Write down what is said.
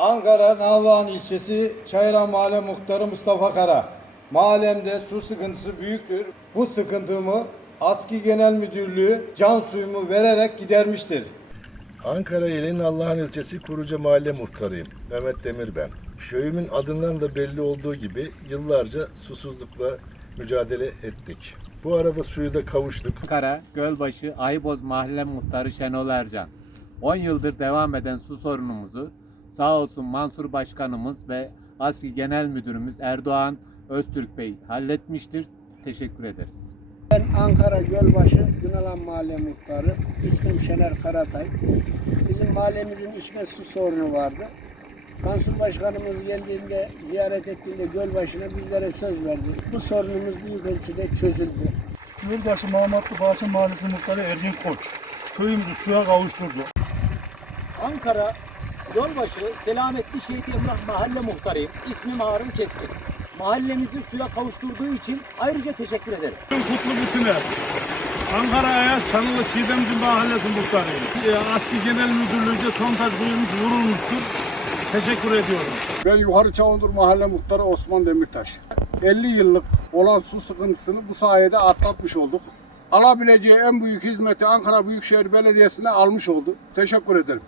Ankara Nallıhan ilçesi Çayıran Mahalle Muhtarı Mustafa Kara. Mahallemde su sıkıntısı büyüktür. Bu sıkıntımı ASKİ Genel Müdürlüğü can suyumu vererek gidermiştir. Ankara ilinin Allah'ın ilçesi Kuruca Mahalle Muhtarıyım. Mehmet Demir ben. Köyümün adından da belli olduğu gibi yıllarca susuzlukla mücadele ettik. Bu arada suyu da kavuştuk. Kara, Gölbaşı, Ayboz Mahalle Muhtarı Şenol Ercan. 10 yıldır devam eden su sorunumuzu sağ olsun Mansur Başkanımız ve ASKİ Genel Müdürümüz Erdoğan Öztürk Bey halletmiştir. Teşekkür ederiz. Ben Ankara Gölbaşı Günalan Mahalle Muhtarı. İsmim Şener Karatay. Bizim mahallemizin içme su sorunu vardı. Mansur Başkanımız geldiğinde, ziyaret ettiğinde Gölbaşı'na bizlere söz verdi. Bu sorunumuz büyük ölçüde çözüldü. Gölbaşı Mahmutlu Bahçe Mahallesi Muhtarı Ergin Koç. Köyümüzü suya kavuşturdu. Ankara Yolbaşı Selametli Şehit Emrah Mahalle Muhtarıyım. İsmim Harun Keskin. Mahallemizi suya kavuşturduğu için ayrıca teşekkür ederim. Kutlu Bütüner. Ankara Ayaz Çanılı Çiğdemci Mahallesi Muhtarıyım. Ee, Aski Genel Müdürlüğü'nce sondaj duyulmuş, vurulmuştur. Teşekkür ediyorum. Ben Yukarı Çavundur Mahalle Muhtarı Osman Demirtaş. 50 yıllık olan su sıkıntısını bu sayede atlatmış olduk. Alabileceği en büyük hizmeti Ankara Büyükşehir Belediyesi'ne almış oldu. Teşekkür ederim.